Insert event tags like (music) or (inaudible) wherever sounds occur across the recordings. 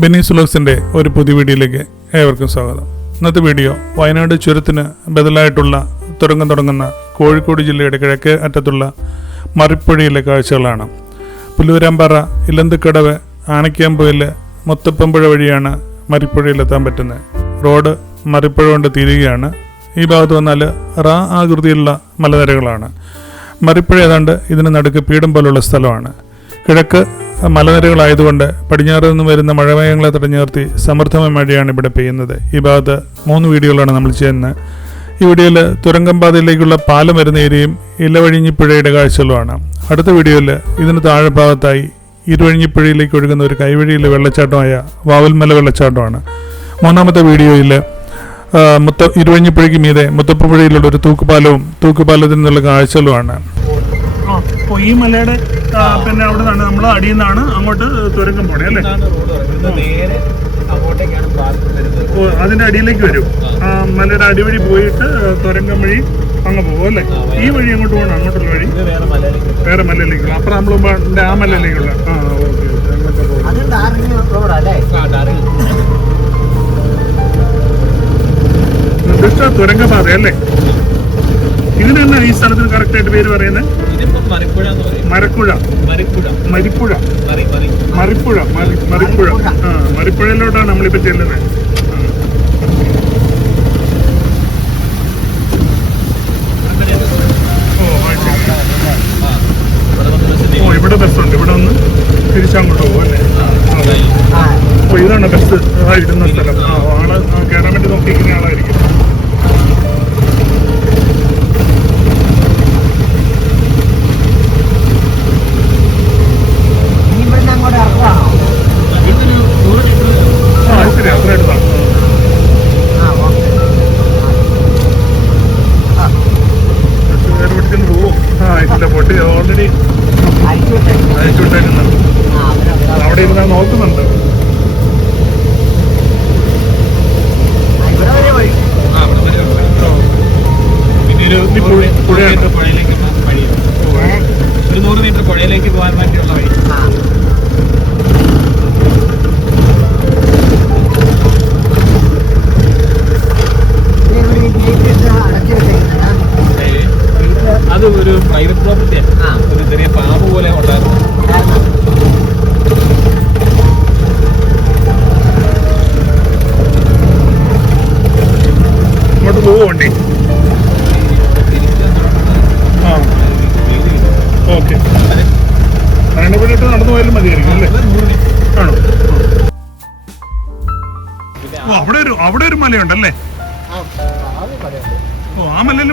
ബെന്നി സുലോക്സിന്റെ ഒരു പുതിയ വീഡിയോയിലേക്ക് ഏവർക്കും സ്വാഗതം. ഇന്നത്തെ വീഡിയോ വയനാട് ചുരത്തിന് ബദലായിട്ടുള്ള തുരങ്കം തുടങ്ങുന്ന കോഴിക്കോട് ജില്ലയുടെ കിഴക്കേ അറ്റത്തുള്ള മറിപ്പുഴയിലെ കാഴ്ചകളാണ്. പുല്ലൂരാമ്പാറ ഇലന്തുക്കടവ് ആനക്കാമ്പുവിൽ മുത്തപ്പമ്പുഴ വഴിയാണ് മറിപ്പുഴയിലെത്താൻ പറ്റുന്നത്. റോഡ് മറിപ്പുഴ കൊണ്ട് തീരുകയാണ്. ഈ ഭാഗത്ത് വന്നാൽ റാ ആകൃതിയിലുള്ള മലനിരകളാണ്. മറിപ്പുഴ ഏതാണ്ട് ഇതിന് നടുക്ക് പീഠം പോലുള്ള സ്ഥലമാണ്. കിഴക്ക് മലനിരകളായതുകൊണ്ട് പടിഞ്ഞാറ് നിന്നും വരുന്ന മഴമേഘങ്ങളെ തടഞ്ഞു നിർത്തി സമൃദ്ധമായ മഴയാണ് ഇവിടെ പെയ്യുന്നത്. ഈ ഭാഗത്ത് മൂന്ന് വീഡിയോകളാണ് നമ്മൾ ചെയ്യുന്നത്. ഈ വീഡിയോയിൽ തുരങ്കംപാതയിലേക്കുള്ള പാലം വരുന്ന ഏരിയയും ഇലവഴിഞ്ഞിപ്പുഴയുടെ കാഴ്ചകളുമാണ്. അടുത്ത വീഡിയോയിൽ ഇതിന് താഴെ ഭാഗത്തായി ഇരുവഴിഞ്ഞിപ്പുഴയിലേക്ക് ഒഴുകുന്ന ഒരു കൈവഴിയിലെ വെള്ളച്ചാട്ടമായ വാവൽമല വെള്ളച്ചാട്ടമാണ്. മൂന്നാമത്തെ വീഡിയോയിൽ മുത്ത ഇരുവഴിഞ്ഞിപ്പുഴയ്ക്ക് മീതെ മുത്തപ്പുഴയിലുള്ള ഒരു തൂക്കുപാലവും തൂക്കുപാലത്തിൽ നിന്നുള്ള കാഴ്ചകളുമാണ്. ഈ മലയുടെ പിന്നെ അവിടെ നിന്നാണ് നമ്മൾ അടിയിൽ നിന്നാണ് അങ്ങോട്ട് തുരങ്കം പോണേ അല്ലേ? ഓ അതിന്റെ അടിയിലേക്ക് വരും. ആ, മലയുടെ അടിവഴി പോയിട്ട് തുരങ്കം വഴി അങ്ങ് പോകും അല്ലേ? ഈ വഴി അങ്ങോട്ട് പോകണം? അങ്ങോട്ടുള്ള വഴി? വേറെ മലയിലേക്ക് മലയിലേക്കുള്ള. അപ്പുറം നമ്മൾ ആ മലയിലേക്കുള്ള. ആ ഓക്കെ അങ്ങോട്ട് പോകും. നിർദ്ദിഷ്ട തുരങ്കപാത അല്ലേ ഇതിനെന്നാ ഈ സ്ഥലത്തിന് കറക്റ്റ് ആയിട്ട് പേര് പറയുന്നത് മരക്കുഴ. മരിപ്പുഴ മറി മറി മറിപ്പുഴ മറിപ്പുഴ ആ മറിപ്പുഴയിലോട്ടാണ് നമ്മളിപ്പോൾ ചെല്ലുന്നത്. ഓ ഇവിടെ ഓ ഇവിടെ ബസ്സുണ്ട്. ഇവിടെ ഒന്ന് തിരിച്ചങ്ങോട്ട് പോകും അല്ലേ? ഓ. ഇതാണ് ബസ് ഇടുന്ന സ്ഥലം. ആ ആൾ കയറാൻ വേണ്ടി നോക്കിയിരിക്കുന്ന ആളായിരിക്കും ഇനി ഇവിടുന്ന് അങ്ങോട്ട് ഇറക്കുവാണോ ഇതൊരു നൂറ് മീറ്റർ ആ അത് ശരി അത്ര എടുത്താണ് ആ ഓക്കെ കയറി പിടിച്ചിട്ട് പോവും ആ ഇല്ല പൊട്ടി ഓൾറെഡി അയച്ചു വിട്ടേക്കും ആ അവിടെ ഇരുന്ന് നോക്കുന്നുണ്ട്. പിന്നെ ഒരു ഈ നൂറ് പുഴ- പുഴയാണ്. മീറ്റർ പുഴയിലേക്കുള്ള വഴിയുണ്ട് ഓ, ആ. ഒരു നൂറ് മീറ്റർ പുഴയിലേക്ക് പോകാൻ വേണ്ടിയുള്ള വഴി ആ ഇത് ഇവിടെ ഈ ഗേറ്റ് ഇട്ട് അടച്ചു വിട്ടേക്കുന്നതാ? ഗേറ്റ് അത് ഒരു പ്രൈവറ്റ് പ്രോപ്പർട്ടിയാണ് ഒരു ചെറിയ പാമ്പ് പോലെ ഉണ്ടായിരുന്നു ഇങ്ങോട്ട് പോവോ വണ്ടി ആ ഓക്കെ നാരായണപുഴയിട്ട് നടന്നു പോയാലും മതിയായിരിക്കും അല്ലേ ആണോ അവിടെ ഒരു അവിടെ ഒരു മലയുണ്ടല്ലേ ആ, അത്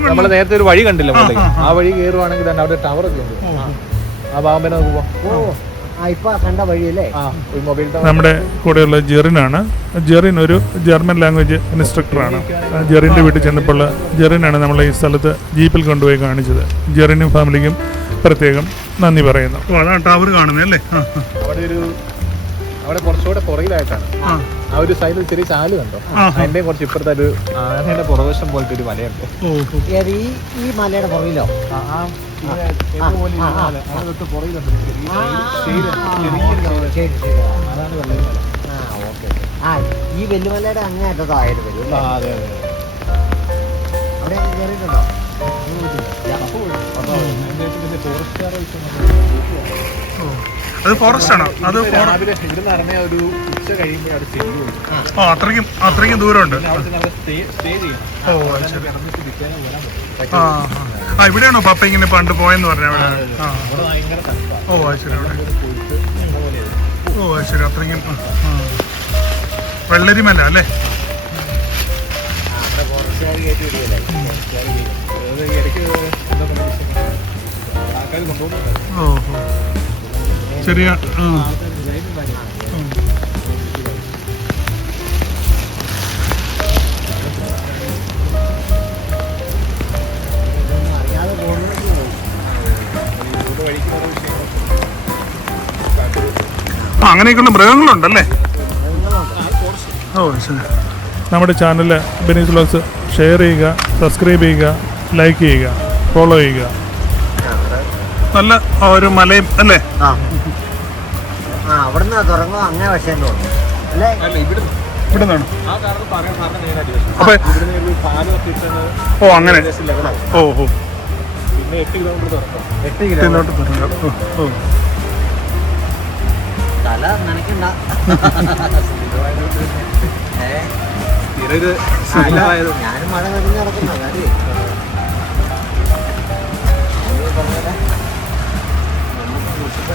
നമ്മൾ നേരത്തെ ഒരു വഴി കണ്ടില്ല ആ, വഴി കയറുവാണെങ്കിൽ തന്നെ അവിടെ ടവർ ഒക്കെ ഉണ്ട്. ആ ഭാഗം നമുക്ക് പോവാം നമ്മുടെ കൂടെയുള്ള ജെറിനാണ്. ജെറിൻ ഒരു ജർമ്മൻ ലാംഗ്വേജ് ഇൻസ്ട്രക്ടറാണ് ജെറിന്റെ വീട്ടിൽ ചെന്നപ്പോൾ ജെറിനാണ് നമ്മളെ ഈ സ്ഥലത്ത് ജീപ്പിൽ കൊണ്ടുപോയി കാണിച്ചത്. ജെറിനും ഫാമിലിക്കും പ്രത്യേകം നന്ദി പറയുന്നു. ഓ അതാണ് ടവർ കാണുന്നത് അല്ലേ? അവിടെ ഒരു അവിടെ കുറച്ചുകൂടെ പുറകിലായിട്ടാണ്. ആ, ഒരു സൈഡിൽ ചെറിയ ചാൽ കണ്ടോ. അതിന്റെ കുറച്ച് ഇപ്പുറത്തെ ഒരു ആനയുടെ പുറവശം പോലത്തെ ഒരു മലയുണ്ട്. ഈ മലയുടെ പുറകിലോ? ഈ വെല്ലുമലയുടെ അങ്ങേ അറ്റത്തായിട്ട് വരും അതെ അതെ അവിടെ കയറിയിട്ടുണ്ടോ? ഓ. അത് ഫോറസ്റ്റ് ആണോ. അത് ഇവിടുന്ന് ഇറങ്ങിയ ഒരു ഉച്ച കഴിയുമ്പോൾ അവിടെ ചെല്ലുള്ളൂ ആ അത്രയ്ക്കും അത്രയ്ക്കും ദൂരമുണ്ട്. ഓ ശരി. ആ ഇവിടെയാണോ പപ്പ ഇങ്ങനെ പണ്ട് പോയെന്ന് പറഞ്ഞ അവിടെ? ഓ ശരി അവിടെ. ഓ ശരി അത്രയ്ക്കും. വെള്ളരിമല അല്ലേ? ഓ. ചെറിയ അങ്ങനെയൊക്കെയുള്ള മൃഗങ്ങളുണ്ടല്ലേ? ഓ ശരി. നമ്മുടെ ചാനൽ ബെനീസ് വ്ലോഗ്സ് ഷെയർ ചെയ്യുക സബ്സ്ക്രൈബ് ചെയ്യുക ലൈക്ക് ചെയ്യുക ഫോളോ ചെയ്യുക. നല്ല ഒരു മലയും അല്ലേ? ആ. അവിടുന്ന് അല്ലേ? അപ്പൊ ഓ അങ്ങനെ. ഓ ഓ. പിന്നെ എട്ട് കിലോമീറ്റർ എട്ട് ഓ തല നനയ്ക്കണ്ട. (laughs) ഞാനും മഴ കഴിഞ്ഞ് നടക്കുന്ന. കാര്യം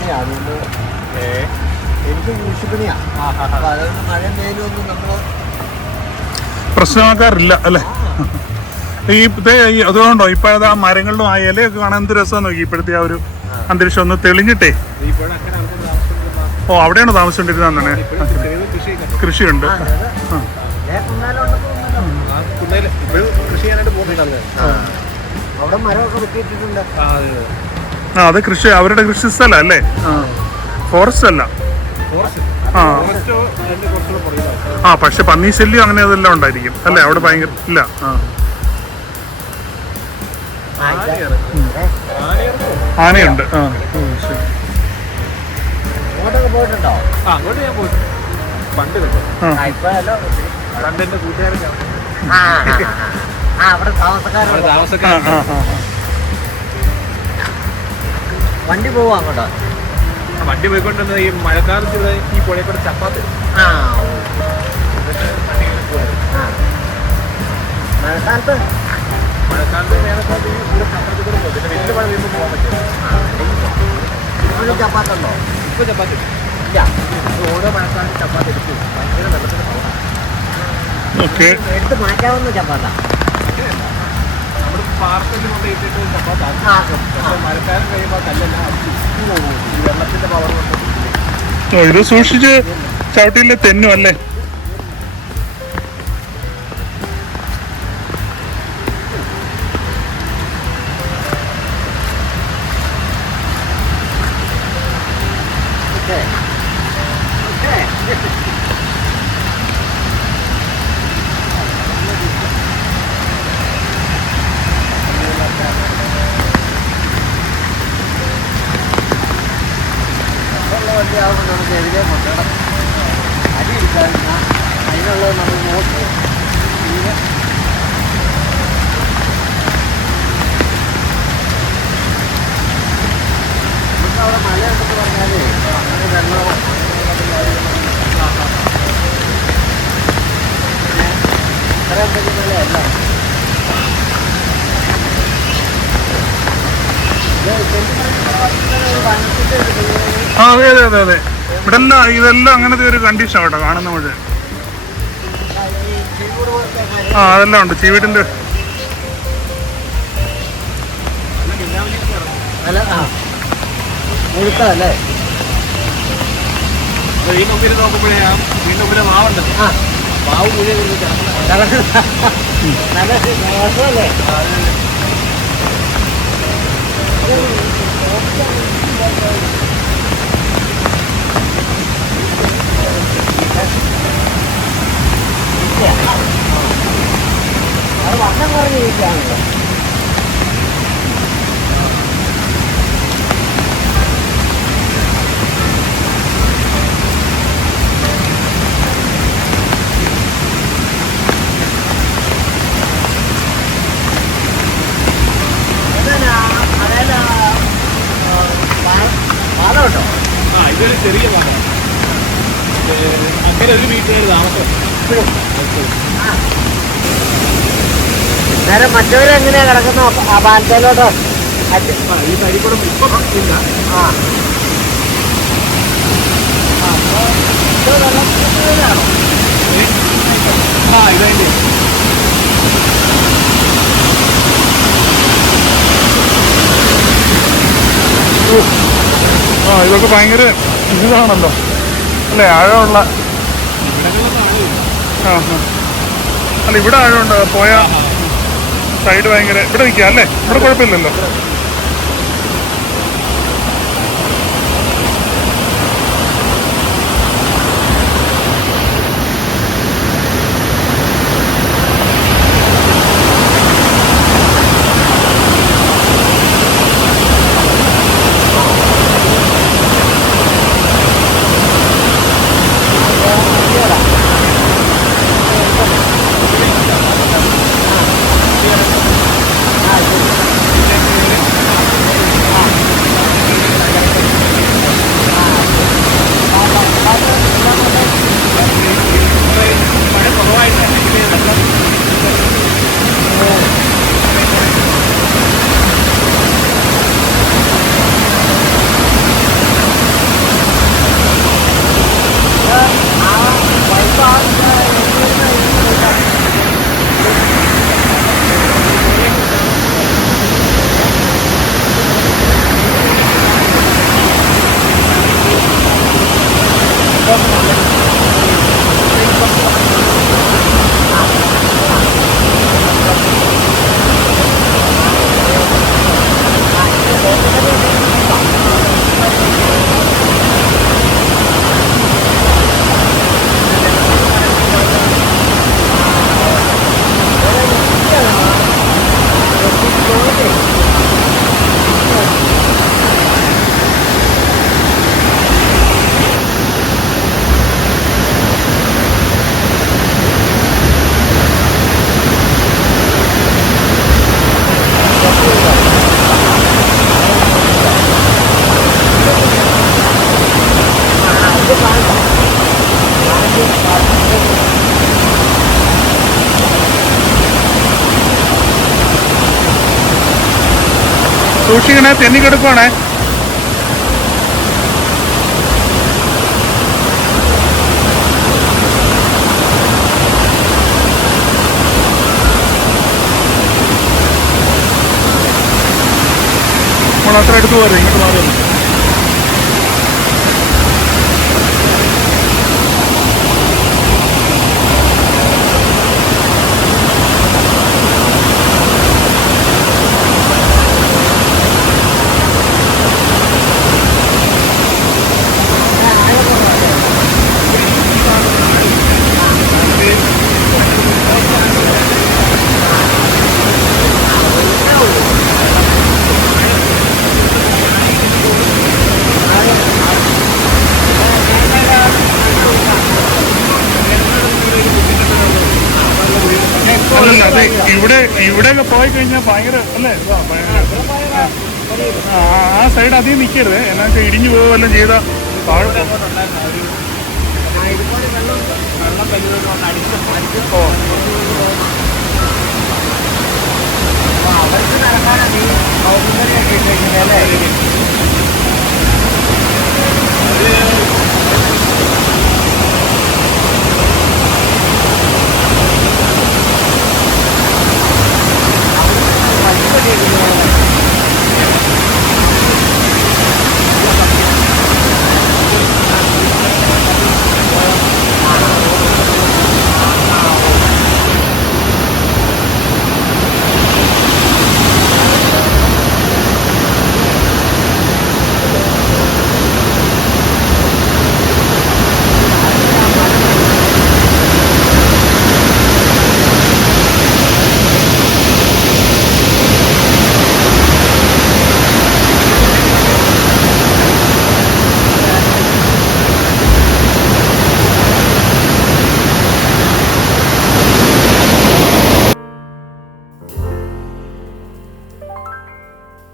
കൃഷിപ്പണിയാ അതുകൊണ്ട് എനിക്ക് ഹാ അപ്പൊ അതുകൊണ്ട് മഴ മേലും ഒന്നും നമ്മൾ പ്രശ്നമാക്കാറില്ല അല്ലേ? ഈ അതുകൊണ്ടോ ഇപ്പൊ അത് ആ മരങ്ങളിലും ആ ഇലയൊക്കെ കാണാൻ എന്ത് രസം നോക്കി ഇപ്പോഴത്തെ ആ ഒരു അന്തരീക്ഷം ഒന്ന് തെളിഞ്ഞിട്ടേ. ഓ അവിടെയാണ് ചെറിയ കൃഷിയുണ്ട്. അവിടെ മരമൊക്കെ ആ അതെ കൃഷി അവരുടെ കൃഷി സ്ഥലം അല്ലേ? ഫോറസ്റ്റ് അല്ല. ഫോറസ്റ്റ് ആ. ആ പക്ഷെ പന്നി ശല്യം അങ്ങനെ അതെല്ലാം ഉണ്ടായിരിക്കും. അല്ലേ? അവിടെ ഭയങ്കര ഇല്ല. ആ. ആനയുണ്ട്. ആ ഓ, ശരി. അങ്ങോട്ടൊക്കെ പോയിട്ടുണ്ടോ? ആ അങ്ങോട്ട് വണ്ടി പോവാ അങ്ങോട്ട്. വണ്ടി പോയിക്കൊണ്ടിരുന്നത് ഈ മഴക്കാലത്ത് ഈ പുഴയിൽ കൂടെ ചപ്പാത്തി. ആ മഴക്കാലത്ത്? മഴക്കാലത്ത് വേനൽക്കാലത്ത് ഈ ഇവിടെ ചപ്പാത്തി കൂടെ പോകും പിന്നെ വലിയ മഴ വീണ്ടും പോകാൻ പറ്റും. ചപ്പാത്തി ഉണ്ടോ? ഇപ്പൊ ചപ്പാത്തി ഇല്ല. ഓരോ മഴക്കാലത്ത് ചപ്പാത്തി എടുക്കും. ഭയങ്കര വെള്ളത്തിന് പോകാം ഓക്കെ എടുത്ത് മാറ്റാവുന്ന ചപ്പാത്ത. നമ്മൾ കൊണ്ടിട്ടിട്ട് കൊണ്ട് ഇട്ടിട്ട് ചപ്പാത്തി ആക്കും ആ പക്ഷേ മഴക്കാലം കഴിയുമ്പോൾ കല്ലെല്ലാം അടിച്ചു വെള്ളത്തിന്റെ പവർ കൊണ്ട് ഇത് സൂക്ഷിച്ച് ചവിട്ടിയില്ല തെന്നും അല്ലേ? ഉള്ള വണ്ടിയാവുമ്പോൾ നമുക്ക് എതിരെ കൊണ്ടുവരണം അരി എടുക്കാതിരുന്ന അതിനുള്ളത് നമ്മൾ നോക്കി. തീരെ നമുക്ക് അവിടെ മലയുണ്ടെന്ന് പറഞ്ഞാലേ അങ്ങനെ വെള്ളം പിന്നെ ഇത്രയും മലയല്ല ഇത് ചെറുതായിട്ട് പ്രവർത്തിക്കുന്ന ഒരു വനത്തിന്റെ ഒരു പരിപാടി. ആ അതെ അതെ അതെ അതെ. ഇവിടെ എല്ലാം ഇതെല്ലാം അങ്ങനത്തെ ഒരു കണ്ടീഷൻ കേട്ടോ കാണുന്ന മുഴുവൻ ആ, അതെല്ലാം ഉണ്ട് ചീവീടിന്റെ അല്ല ആ. മുഴുത്തതല്ലേ? അപ്പൊ ഈ മുമ്പിൽ നോക്കുമ്പോഴേ ആ വീണ്ടും മുമ്പിലെ മാവുണ്ടല്ലോ ആ. മാവ് മുഴുവൻ ഇരുന്ന് കിടക്കുന്ന നല്ല രസമല്ലേ താമസം നേരെ മറ്റവരെങ്ങനെയാ കിടക്കുന്ന ആ പാലത്തേലോട്ട് ഈ സൈഡിൽ ഇപ്പൊ ഇല്ല ആ. ആ, ഇത് ആ ഇതൊക്കെ ഭയങ്കര ഇതാണല്ലോ. അല്ലേ ആഴമുള്ള ആ. അല്ല ഇവിടെ ആയതുകൊണ്ട് പോയ സൈഡ് ഭയങ്കര ഇവിടെ നിൽക്കുക അല്ലേ? ഇവിടെ കുഴപ്പമില്ലല്ലോ. സൂക്ഷിക്കണേ തെന്നിക്കെടുക്കുവാണേ. നമ്മൾ അത്ര എടുത്തു പോരെ ഇങ്ങോട്ട് മാറി. ഇവിടെയൊക്കെ പോയി കഴിഞ്ഞാൽ ഭയങ്കര അല്ലേ? ആ സൈഡ് അധികം നിൽക്കരുത് എന്നാ വെച്ചാൽ ഇടിഞ്ഞു പോവുകയെല്ലാം ചെയ്ത അവർക്ക് നടക്കാനാണ് അല്ലേ